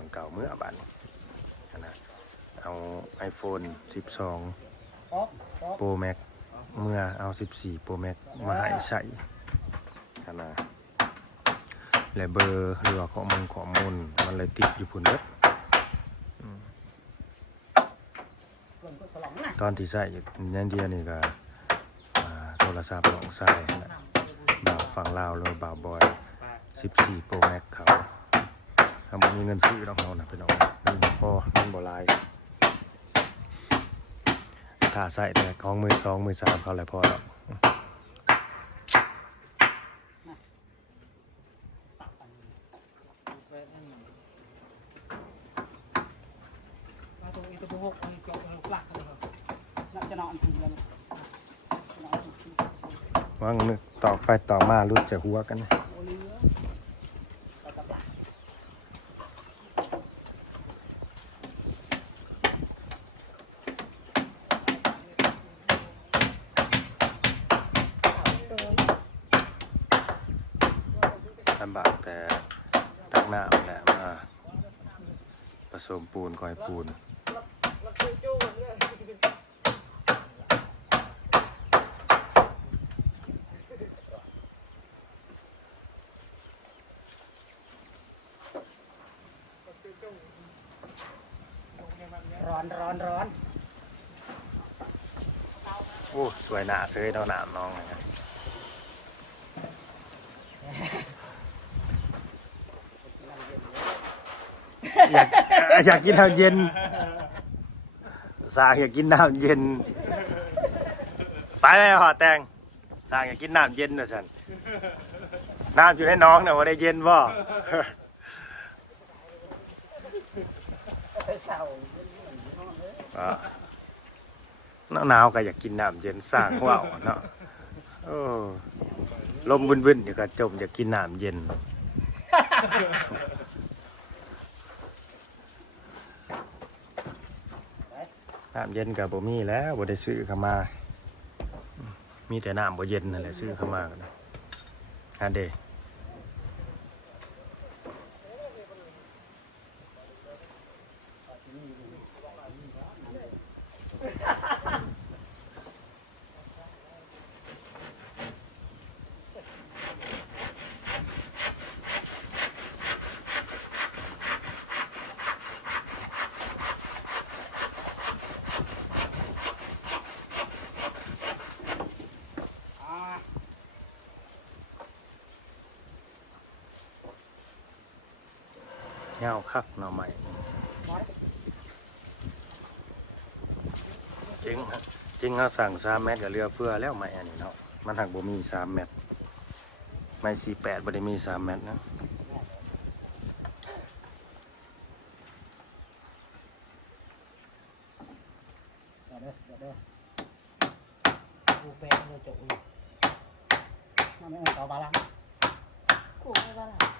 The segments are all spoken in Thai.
องเก่าเมื่อบานนะเอา iPhone 12 Pro Max เมื่อเอา 14 Pro Max มาให้ใส่นะและเบอร์หรือว่าข้อมูลข้อมูลมันเลยติดอยู่พุ่นเด้อตอนที่ใส่ยันเดียวนี่ก็โทรศัพท์ของใส่บ่าวฝั่งลาวเลยบ่าวบอย 14 Pro Max เขา ถ้าบ่มีเงินซื้อต้องเอานะพี่น้องเงินบ่พอเงินบ่หลายถ้าใส่แต่ของมือสองมือสามเขาเลยพอแล้วตับอันนี้เว้ยนั่นเอาตัวอีตัวพวกอันนี้จบแล้วปลักกันเลยครับแล้วจะนอนทีแล้วจะนอนทีว่างนึกต่อไปต่อมารุดจะหัวกันนะ โอเลี้ยไปกับหลัก ลำบากแต่ตักน้ำแหละมาผสม ปูนคอยปูนร้อนร้อนร้อนโอ้ สวยหนาเซยเท่าหนามน้องเลยนะ อยากอยากกินน้ำเย็น สางอยากกินน้ำเย็น ไปเลยหอแตงสางอยากกินน้ำเย็นนะสันน้ำอยู่ในน้องนะว่าได้เย็นบ่หนาวๆก็อยากกินน้ำเย็นสร้างว่าวเนาะลมวุ่นๆเดี๋ยวก็จมอยากกินน้ำเย็น น้ำเย็นกับบ่มีแล้วบ่ได้ซื้อเข้ามา มีแต่น้ำบ่เย็นนั่นแหละซื้อเข้ามากันนะอันเดอ่ คักหน่อใหม่ร้อนจริงฮะจริงเขาสั่งสามเมตรกับเรือเฟือแล้วไหมอันนี้เนาะมันหักบ่มีสามเมตรไม่สี่แปดบ่ได้มีสามเมตรนะเดี๋ยวเด้อเดี๋ยวเด้อกูแปลงเลยจุกเลยมันไม่เอาต่อบาลังขู่ไม่ว่าหรอต่อมันทุกเลยน้ำเดือดบาเลยมาเลยกำลังเจอผู้แปลกนะตัวแปดตัวชิมอะกูเป็ดตัวไอ้ตัวชิมเพิ่มน้องก็ขาวก็เออชาหนึ่ง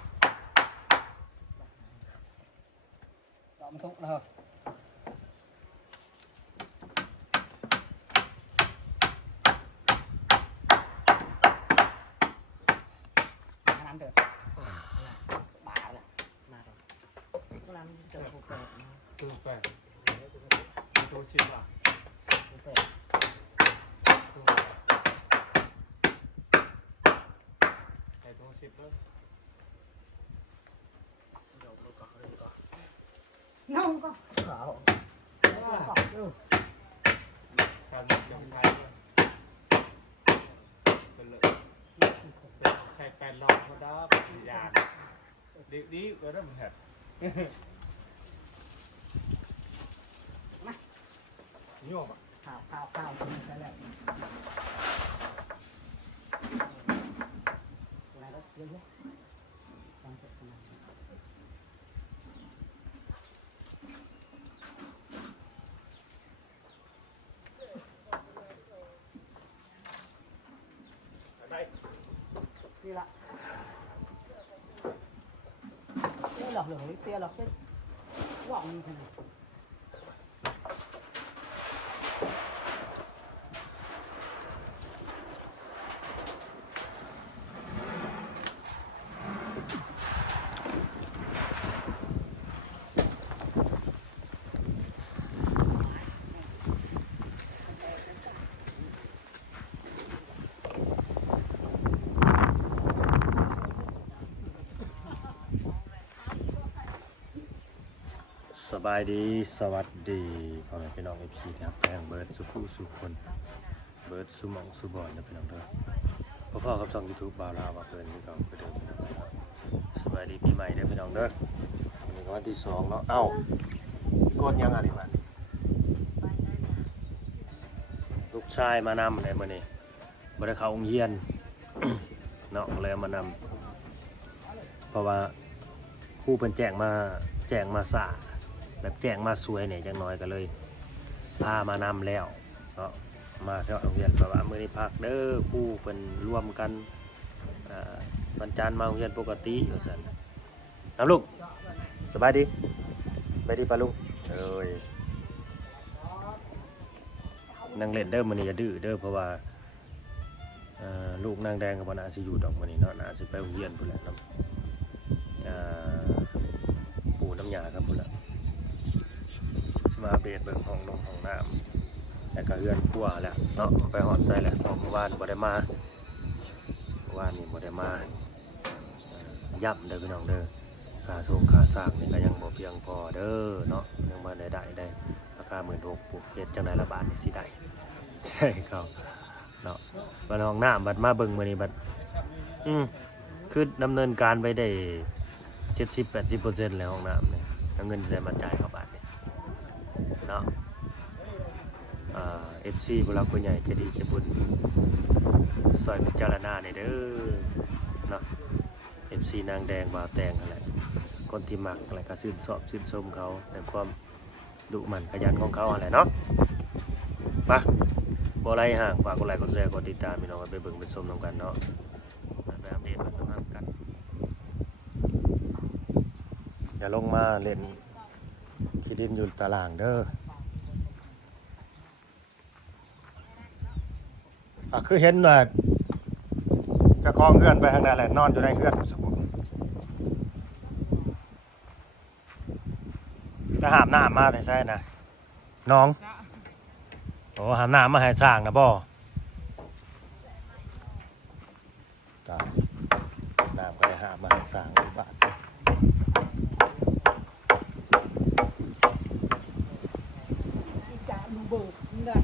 ยังใช้ด้วยเป็นเลยใช้แปดรอบก็ได้ปฏิญาณ ดีดีก็ได้เหมือนกันโยมอะข้าวข้าวข้าวกินไปแล้วอะไรก็เยอะแยะลองเก็บมา นี่ละ เตี้ยหรอกเหรอเตี้ยหรอกเตี้ยว่างขนาด ส บายดีสวัสดีพ่อแม่พี่น้องเอฟซีครับแพงเบิร์ดสุขุสุขคนเบิร์ดสุหมองสุบอยนะพี่น้องเด้อพ่อพ่อครับช่องยูทูบบาราบาเพื่อนที่เขาไปเดินพี่น้องเด้อสบายดีปีใหม่เด้อพี่น้องเด้อวันนี้ก็วันที่สองเนาะเอ้ากดยังอะไรบ้างลูกชายมานำในมื้อนี้บ่ได้เข้าโรงเรียนเนาะเลยมานำเพราะว่าครูเพิ่นแจ้งมาแจ้งมาสา แบบแจ้งมาสวยเนี่ยจังน้อยก็เลยพามานำแล้วเนาะมาเช้าโรงเรียนเพราะว่ามื้อนี้พักเด้อครูเพิ่นร่วมกันอ่าวันจันทร์มาโรงเรียนปกติว่าซั่นครับลูกสบายดีสบายดีปะลูกเอ้ยนั่งเล่นเด้อมื้อนี้อย่าดื้อเด้อเพราะว่าเอ่อลูกนางแดงกับนาสิอยู่ดอกมันนี่เนาะนาสิไปโรงเรียนพุ่นแหละน้ำเอ่อปู่น้ำยาครับพุ่นแหละส มาอัปเดตเบิ่งห้องนงห้องน้ำแล้วก็เฮือนครัวแหละเนาะไปหอดใส่แหละเพราะเมื่อวานบ่ได้มาเมื่อวานนี่บ่ได้มาย่ำเด้อพี่น้องเด้อค่าส่งค่าสร้างนี่ก็ยังบ่เพียงพอเด้อเนาะยังบ่ได้ได้ได้ราคา16,000ปุ๊บเฮ็ดจังได๋ละบาทนี่สิได้ใช่ครับเนาะบัดห้องน้ำบัดมาเบิ่งมื้อนี้บัดอืมคือดำเนินการไปได้70-80%แล้วห้องน้ำเนี่ยเอาเงินใส่มาจ่ายเข้าบ้าน เนี่ยเอ่า FC ผู้หลักผู้ใหญ่จะดีจะบุญซอยพิจารณาในอยเด้อเนาะ FC นางแดงบ่าวแตงนั่นแหละคนที่มักอะไรก็ชื่นชอบชื่นชมเขาในความดุหมันขยันของเขาอะไรเนาะไปบ่ไรห่างฝากกดไลค์กดแชร์กดติดตามพี่น้องไปเบิ่งไปชมนำกันเนาะไปอัปเดตมันนำกันอย่าลงมาเล่น ขี้ดินอยู่ตารางเด้ออะคือเห็นว่าจะคล้องเพื่อนไปทางนั้นแหละนอนอยู่ในเพื่อนสมมุติจะหามน้ำมาได้ใช่นะน้องโอ้หามน้ำมาให้สร้างนะบ่ตายน้ำก็ได้หามมาให้สร้างบาท จ่าดูเบิกได้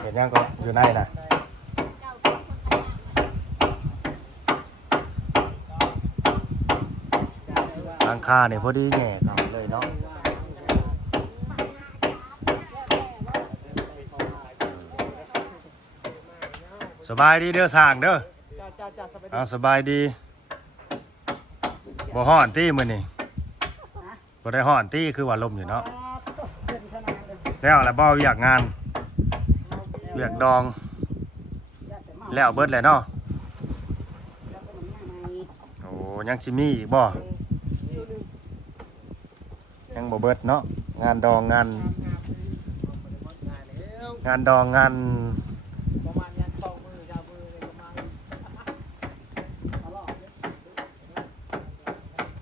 เห็นยังก็อยู่ในนะห ลังคาเนี่ยพอดีแง่เขาเลยเนาะสบายดีเด้อสร้างเด้อจ่าจ่าจ่าสบายดีเอาสบายดีบ่ฮ้อนตี้มื้อนี้บ่ได้ฮ้อนตี้คือว่าลมอยู่เนาะเป็นขนาดเลยแล้วแล้วบ่เวียกงานเวียกดองจ่าแต่มาแล้วเบิดแล้วเนาะแล้วก็มันง่ายไหมโอ้ยังสิมีอีกบ่ยัง บ่เบิดเนาะงานดองงาน งานดองงานประมาณยันสองมือยาวมือเลยประมาณเอาล่ะ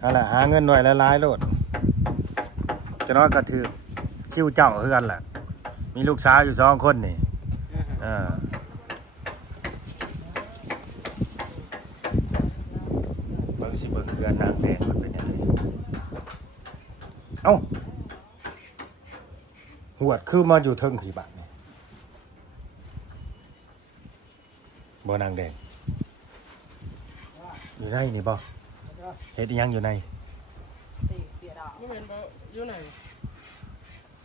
นั่นแหละหาเงินหน่วยละลายๆโลดจะน้อยก็ถือคิวเจ้าเฮือนแหละมีลูกสาวอยู่สองคนนี่เอ่าเบิ่งสิเบิ่งเฮือนนางแดงมันเป็นยังไง เอ้าหวดคือมาอยู่เทิงผีบัตนี่บ่นางแดง อยู่ในนี่บ่เฮ็ดอิหยังอยู่ในตีเปียดาวไม่เห็นเบอร์อยู่ไหน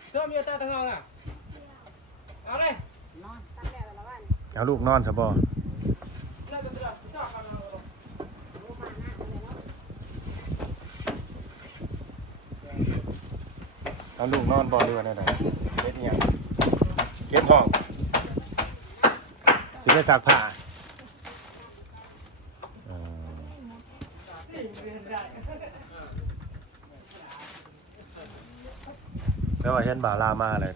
เสื้อมีแต่ตะงองอะเอาเลยนอนเอาลูกนอนซะบ่ น่าจะเสือกชอบกันเอา เอาลูกนอนบ่เรือนั่นน่ะเฮ็ดอิหยังเก็บห้องสิไปซักผ้าแล้วว่าเห็นบาลามาเลย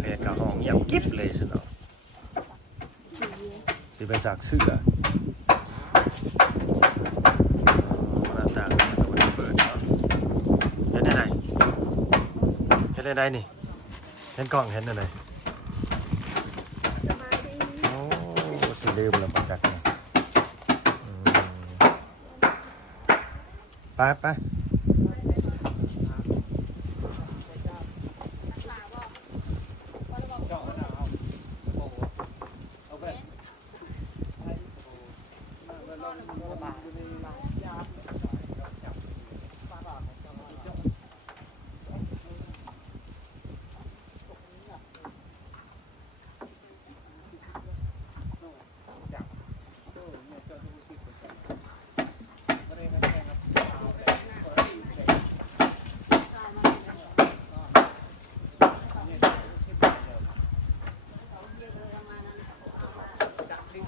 เรียนกับห้องเงียบกิ๊บเลยสิเนาะสิไปซักเสื้อหน้าต่างมันก็บ่ได้เปิดเนาะเฮ็ดได้ไดเฮ็ด ได้นี่ เห็นกล้องเห็นอะไรโอ้สิลืมแล้วประจักษ์เนี่ยไปไป เจาะหนาวโอ้โหเอาไป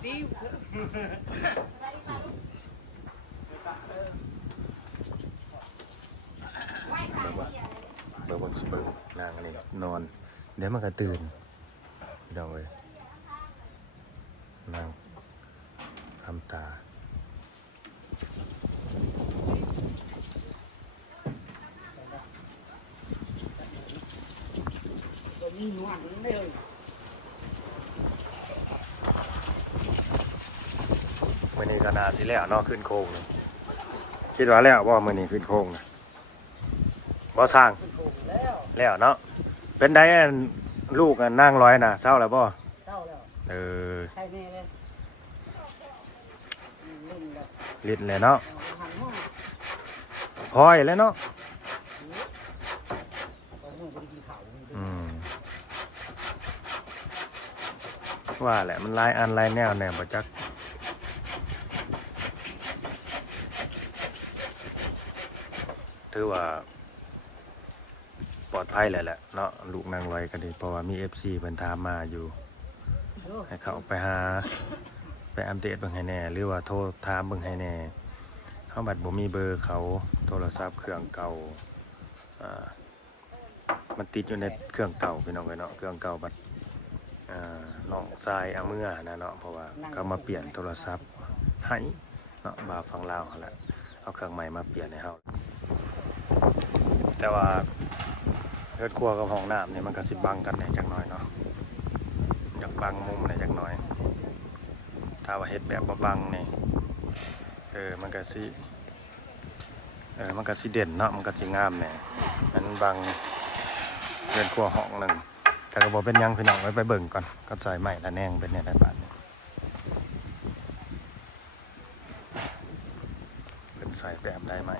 เบิ่งเบิ่งสิเบิ่งนางนนี้นอน เดี๋ยวมันก็ตื่นพี่น้องเอ้ยนางทำตาตัวนี้หวานไม่เลย มื่อนี้ ก็นาสิแล้วเนาะขึ้นโค้งนี่คิดว่าแล้วว่ามื่อนี้ขึ้นโค้งนะบ่สร้างเป็นโป่งแล้วแล้วเนาะเป็นได้อันลูกอันนั่งร้อยน่ะเศร้าแล้วบ่เจ้าแล้วเออใครแน่เลยเล่นแบบลิ้นเลยเนาะหันห้องพอยแล้วเนาะตอนนู้นบริกีเขาอืมว่าแหละมันหลายอันหลายแนวแนวบ่จักถือว่า ปลอดภัยแหละแหละเนาะลูกนางร้อยก็ดีเพราะว่ามี FC เพิ่นถามมาอยู่ ให้เขาไปหา ไปอัปเดตเบิ่งให้แหน่ หรือว่าโทรถามเบิ่งให้แหน่เฮาบัดบ่มีเบอร์เขาโทรศัพท์เครื่องเก่าอ่ามันติดอยู่ในเครื่องเก่าพี่น้องเอ้ยเนาะเครื่องเก่าบัดอ่าน้องชายเอาเมื่อนะเนาะเพราะว่าเขามาเปลี่ยนโทรศัพท์ให้เนาะบาฟังลาวหั่นแหละเอาเครื่องใหม่มาเปลี่ยนให้เฮาแต่ว่า เลือดครัวกับห้องน้ำนี่มันก็สิบังกันแหน่ยจักหน่อยเนาะอยากบังมุมหน่อยจักหน่อย ถ้าว่าเฮ็ดแบบบ่บังนี่เออมันก็สิเออมันก็สิเด่นเนาะมันก็สิงามแหน่ยมันบังเรือนครัวห้องหนึ่งแต่ก็บ่เป็นยังพี่น้องไว้ไปเบิ่งก่อนก็ใส่ไม้ละแนงเป็นเนี่ยได้บาดนี้เป็นใส่แบบได้ไหม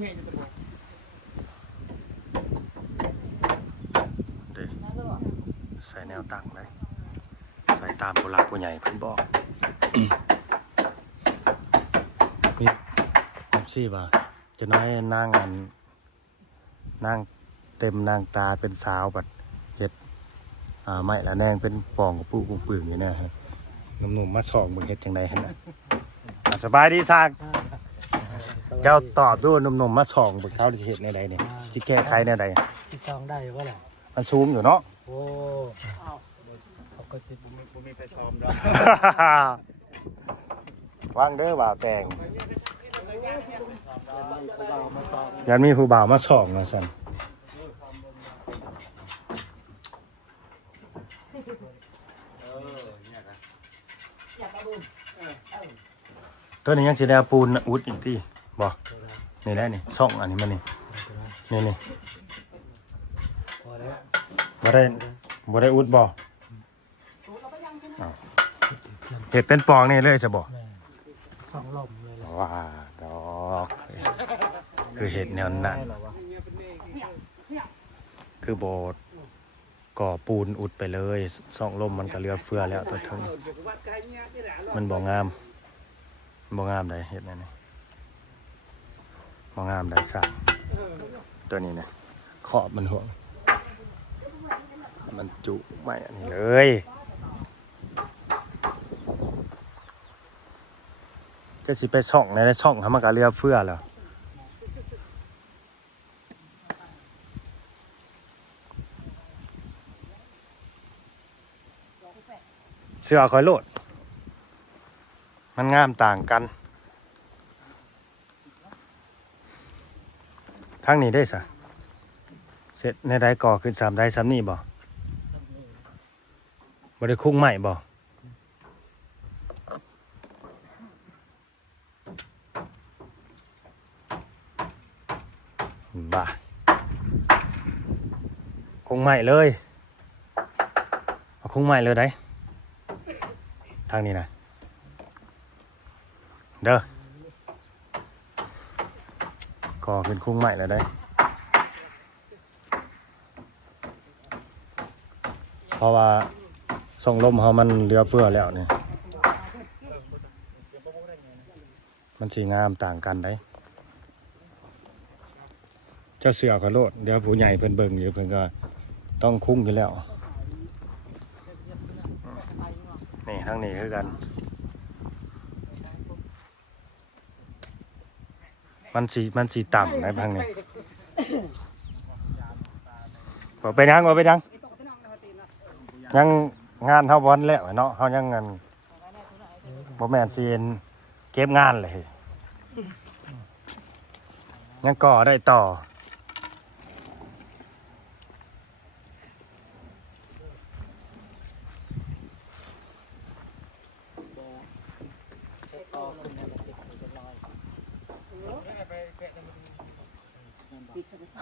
เงี้ยจะตะบอก เด้ ใส่แนวตั้งเลยใส่ตามผู้หลักผู้ใหญ่เพิ่นบอกมีผมซี่ว่าจะน้อยนั่งอันนั่งเต็มนางตาเป็นสาวบัดเห็ดอ่าไม่ละแนงเป็นปองกับปูกุ้งปึงอยู่เนี่ยฮะหนุ่มๆมาสองเบิ่งเห็ดจังไดหั่นน่ะอะสบายดีซากเจ้าตอบดูหนุ่มๆมาสองเบิ่งเขาสิเห็ดในใดเนี่ยสิแก้ไขในใดที่ซองได้ว่าแหละมันซูมอยู่เนาะ โอ้เขาก็จะผมมีผมมีไปซ้อมดอกวางเด้อบ่าวแตงมีผู้บ่าวมาซองยันมีผู้บ่าวมาสองนะสันเออเนี่ยนะอยากเอาดูตัวนี้ยังสิได้เอาปูนอุดอีกที่บ่นี่แหละนี่ช่องอันนี้มันนี่นี่นี่พอแล้ว บ่ได้บ่ได้อุดบ่อ้าวเห็ดเป็นปองนี่เลยจะบ่แม่สองลมเลยล่ะว้าดอกคือเห็ดแนวนั้นได้หรอวะคือโบดก่อปูนอุดไปเลยซ่องลมมันก็เหลือเฟือแล้วตัวถึงมันบ่งามบ่งามได้เห็ดนั่นนี่บ่งามได้สักตัวนี้นะขอบมันห่วง มันจุไม่อันนี้เลยจะสิไปช่องในในช่องทำมันก็เรือเฟื่อแล้วเสือคอยโลด มันงามต่างกันทางนี้ได้สะเสร็จในใดก่อขึ้นสามได้สามนี่บ่ บ่ได้คุ้งใหม่บ่บ้าคุ้งใหม่เลยเอาคุ้งใหม่เลยได้ ทางนี้นะเด้อก่อขึ้นคุ้งใหม่แล้วได้เพราะว่า ส่งลมเขามันเหลือเฟือแล้วเนี่ยมันสีงามต่างกันได้เจ้าเสือขอโลดเดี๋ยวผู้ใหญ่เพิ่นเบิ่งอยู่เพิ่นก็ต้องคุ้งอยู่แล้ว นี่ทั้งนี้คือกัน มันสีมันสีต่ำในพังนี่บ่ไปยังบ่ไปยังยัง งานเฮาบอลแล้วเนาะเฮายังงานบ่แม่นสิเอ็นเก็บงานเลยยังก่อได้ต่อ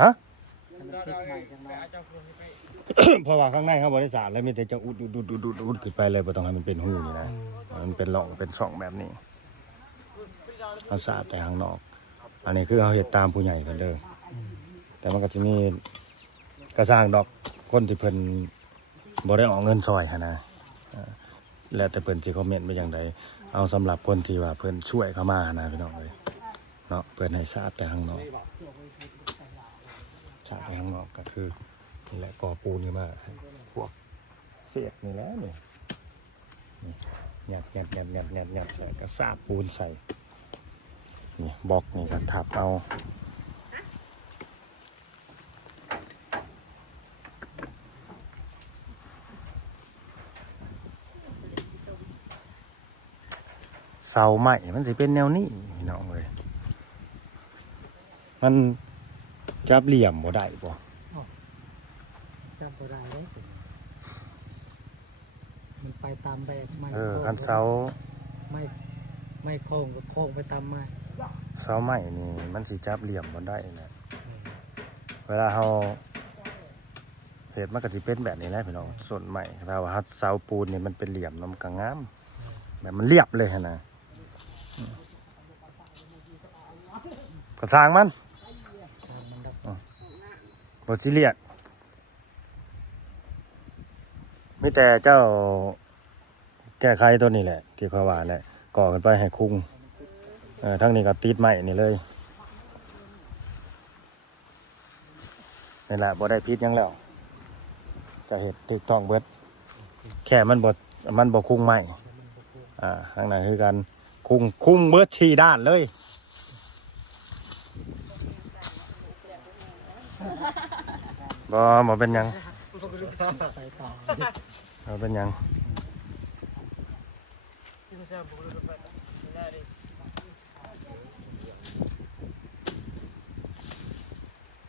ฮะ เพราะว่าข้างในเขาบริษัทแล้วมีแต่จะอุดอุดอุดอุดอุดอุดขึ้นไปเลยบ่ต้องให้มันเป็นหูนี่นะมันเป็นหล่องเป็นช่องแบบนี้เขาสาดแต่ข้างนอก อันนี้คือเขาเห็ดตามผู้ใหญ่กันเด้อแต่มันก็จะมีกระสร้างดอกคนที่เพิ่นบ่ได้ออกเงินซอยนะแล้วแต่เพิ่นสิคอมเมนต์ไปอย่างใดเอาสำหรับคนที่ว่าเพิ่นช่วยเข้ามานะพี่น้องเอ้ยเนาะเพิ่นให้สาดแต่ข้างนอกสาดแต่ข้างนอกก็คือ นี่แหละก่อปูนขึ้นมาพวกเศษนี่แหละนี่นี่หยัดหยัดหยัดหยัดหยัดหยัดใส่กระสาบปูนใส่นี่บล็อกนี่ก็ทับเอาเสาใหม่มันสิเป็นแนวนี้พี่น้องเลยมันจับเหลี่ยมบ่ได้บ่ จำตัวได้เลยมันไปตามแบบไม่เออโค้งคันเสาไม่ไม่โค้งก็โค้งไปตามไม้เสาใหม่นี่ มันสิจับเหลี่ยมบ่ได้นะเวลาเราเห็ดมันก็สิเป็นแบบนี้แหละพี่น้องส่วนใหม่ถ้าว่าเราเสาปูนนี่มันเป็นเหลี่ยมเนาะมันก็งามแบบมันเรียบเลยหั่นนะอืมก็สร้างมันตามมันดอกบ่สิเรียก มีแต่เจ้าแก้ไขตัวนี้แหละ ที่เขาว่าแหละก่อกันไปให้คุ้งทั้งนี้ก็ติดไม้นี่เลยนี่แหละบ่ได้พิษยังแล้ว จะเห็ดถูกต้องเบิด แค่มันบ่มันบ่คุ้งไม้อ่าข้างในคือกันคุ้งคุ้งเบิดชีด้านเลยบ่บ่เป็นยัง ไปต่อบ่เป็นหยัง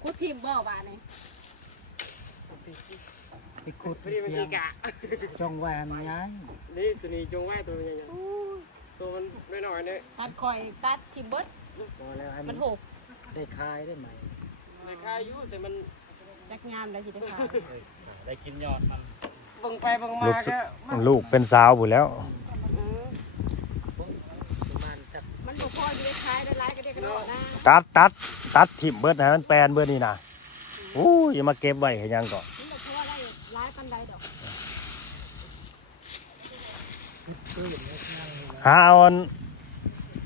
กูทีมบ่บ้านนี่ไปขุดพอดีมันเทียกีมกะจงแหวนย้ายนี่ตัวนี้จงไว้ตัวนี้ตัวมันไม่หน่อยเนี่ยตัดคอยตัดทีมเบิดพอแล้วให้มัมันนหกได้คายได้ไหมในคายอยู่แต่มันจักงามได้สิได้ขายได้กินยอดมัน บังไปบังมาลูกก็มันลูกเป็นสาวผู้แล้วประมาณจักมันบ่พอสิได้ขายได้หลายก็ได้กันเนาะนะตัดตัดตัดถิ่มเบิดให้มันแปลนเบิดนี่นะอู้ยอย่ามาเก็บไว้ให้หยังก่อนมันบ่พอได้หลายปานใดดอกหาเอาอัน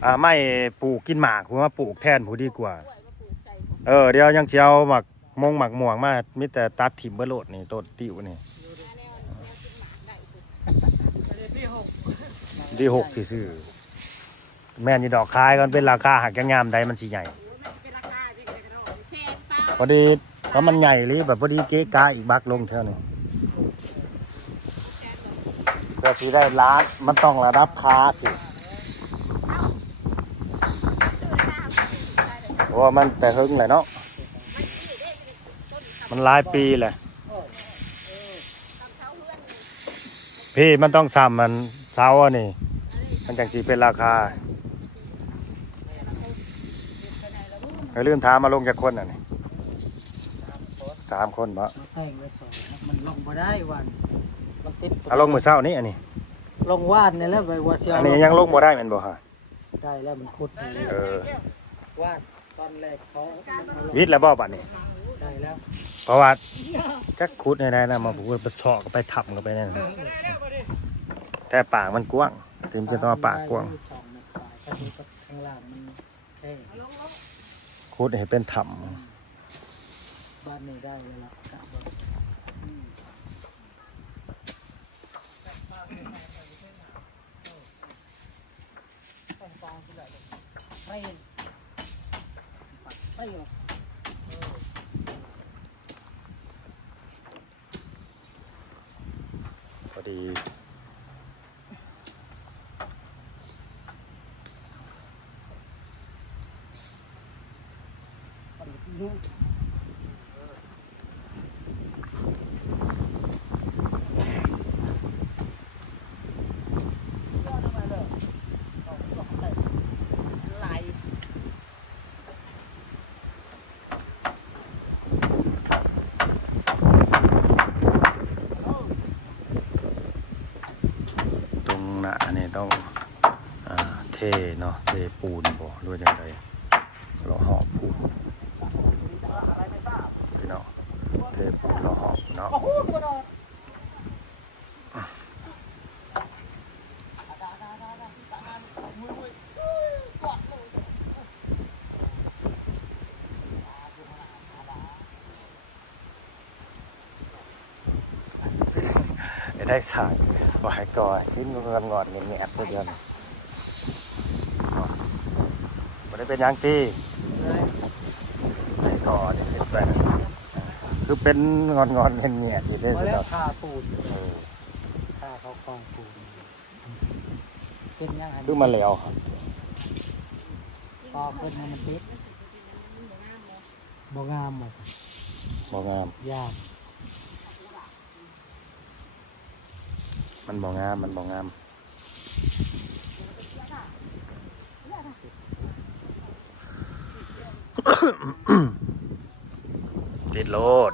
อ่าไม่ปลูกกินหมากผมว่าปลูกแทนผู้ดีกว่า กล้วยมาปลูกใส่ผมเออเดี๋ยวยังสิเชียวหมักมงหมักม่วงมามีแต่ตัดถิ่มเบิดโลดนี่ต้นติ้วนี่ แนวแนวกินหมากได้พุ่น ที่หก ที่หกที่ซื้อแม่นี่ดอกคายกันเป็นราคาหักยังงามใดมันสิใหญ่เป็นราคาที่ได้กันเนาะแสนป้าพอดีถ้ามันใหญ่หรือแบบพอดีเก๊กาอีกบักลงเท่านี้เพื่อที่ได้ล้านมันต้องระดับค้าสิว่ามันแต่หึงแหละเนาะมันหลายปีแหละเท้าเพื่อนนี่พี่มันต้องซ้ำมันเสาอันนี้ มันจังสีเป็นราคาอย่าลืมถามมาลงจากคนอะนี่สามคนบ่มาแต่งไว้สองมันลงมาได้วันมันติดเอาลงมือเศร้านี่อันนี้ ลงว่านนี่แหล้วไปวัวเสียวอันนี้ยังลงบ่ได้แม่นบ่ฮะได้แล้วมันขุดนี่เออว่านตอนแรกเขาเอามาลงวิทย์แล้วบ่บัดนี้ ได้แล้วเพราะว่าจักขุดให้ได้นะมาบอกว่าไปเฉาะก็ไปทับก็ไปนั่นแต่ปากมันกว้าง ถึงจะต้องเอาปากกว้างสองเมตรปลายก็คือข้างล่างมันแค่ขุดให้เป็นถ้บ้านนี้ได้แล้วล่ะกะบ่อืมไม่ไม่ำพอดี ลูก ตรงหน้านี่ต้องอเทเนาะเทปูนบ่ด้วยจังไดเราหอบปูนพี่น้อง เทปูนเราหอบเนาะได้สั่งบ่ให้ก่อนขึ้นงอนงอนเงียบเงียบเดือนบ่ได้เป็นยังตีให้ก่อนเห็นไป คือเป็นงอนงอนๆเงียบเงียบอยู่ได้พอสิแล้วเนาะค่าปูนเออค่าเขากองปูนเป็นยังไงคือมาแล้วครับพอขึ้นให้มันติดบ่งามหมดบ่งาม ยากมันบ่งามมันบ่งาม ติดโลด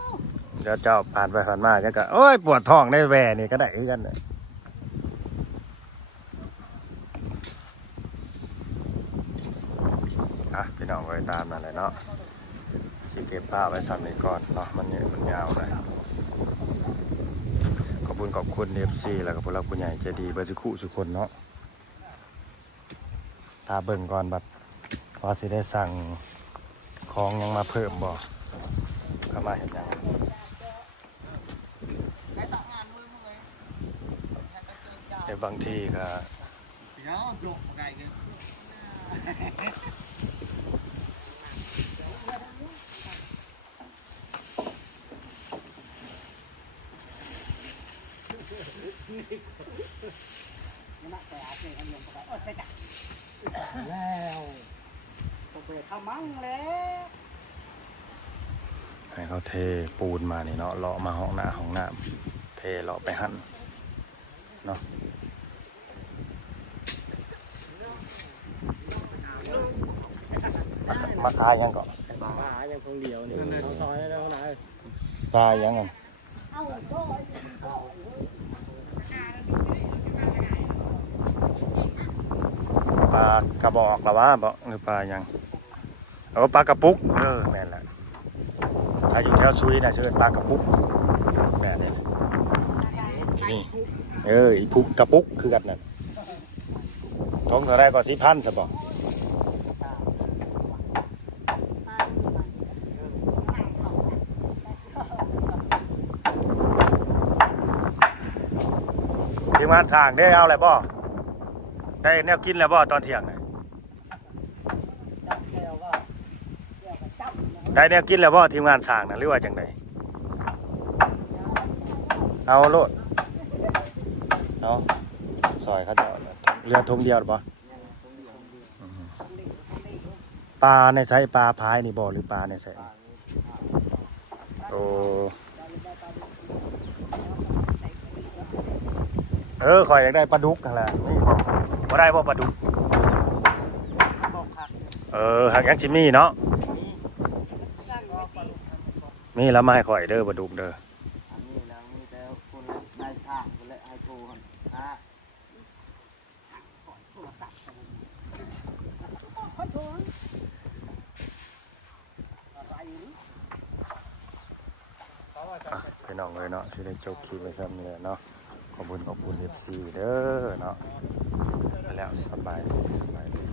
เดี๋ยวเจ้าผ่านไปผ่านมาจะก็โอ้ยปวดท้องได้แหวนี่ก็ได้คือกันเลยอะพี่น้องไปตามนั่นเลยเนาะสีเก็บผ้าไว้ซ้ำนี้ก่อนเนาะมันเนี่ยมันยาวเลยขอบคุณขอบคุณเอฟซีแล้วก็ผู้รักผู้ใหญ่ใจดีเบอร์สุขุสุคนเนาะตาเบิ่งก่อนบัดพอสิได้สั่งของยังมาเพิ่มบ่ เข้ามาเห็นยังในบางทีก็เดี๋ยวโยกไก่กันแล้วต้องไปทำมั่งแล้ว ให้เขาเทปูนมานี่เนาะเลาะมาห้องหน้าห้องน้ำเทเลาะไปหั่นเนาะมามาตายยังก่อนบ้ายังคงเดียวนี่เขาซอยแล้วนะตายยังกันปลากระบอกหรือว่าบอกหรือปลายังเออปลากระปุกเออแม่นแหละ ถ้าอยู่แถวซุยนะเชื่อปลากระปุกแม่นเลยนี่เอออีปุกกระปุกคือกันนั่นทงเท่าไรก็สิพันสบอทีมงานสร้างได้เอาอะไรบ่ได้แนวกินแล้วบ่ตอนเที่ยงน่ะ จับแก้วว่า ได้แนวกินแล้วบ่ทีมงานสร้างนะหรือว่าจังไดเอาโลดเอาซอยเขาเดียวเรือทงเดียวหรือบ่อืมปลาในไซปลาพายนี่บ่หรือปลาในไซโอ้เออข่อยอยากได้ปลาดุกนั่นแหละนี่บ่บ่ได้บ่ปลาดุก เออหักยังสิมีเนาะ มีแล้วมาให้ข่อยเด้อปลาดุกเด้ออันนี้แล้วมีแต่คนละนายช่างคนละให้กูหั่นอะโทรศัพท์อะไรนี่ขอโทษอะไรนี่อะพี่น้องเลยเนาะสิได้จบคลิปไว้ซ้ำนี่แหละเนาะขอบคุณขอบคุณ FC เด้อเนาะแล้วสบายดีสบายดี